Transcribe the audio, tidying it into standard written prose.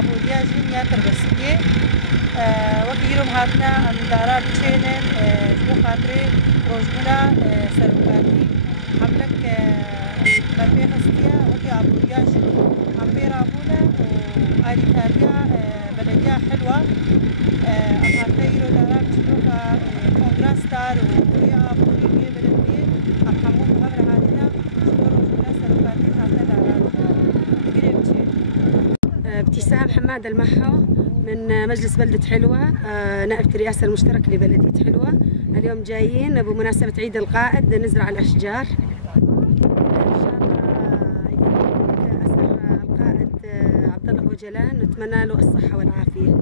ابودياجين يا تربسكي وكيلهم هاتنا ام دارات تشينن شو خاطري روجمنا سرقاتي عملك بربي خستيا وكي ابودياجين عم بيرابونا وآلي تاليا بلدية حلوة ام هاتيرو دارات شلوكا كونغراس دار ويا ابودية بلدية ام حموم خبر هاتنا شكو روجمنا سرقاتي هاتنا دارات ابتسام حماد المحو من مجلس بلدة حلوة، نائبة الرئاسة المشتركة لبلدية حلوة. اليوم جايين بمناسبة عيد القائد نزرع الأشجار. إن شاء الله يكون أسر القائد عبد الله أوجلان، نتمنى له الصحة والعافية.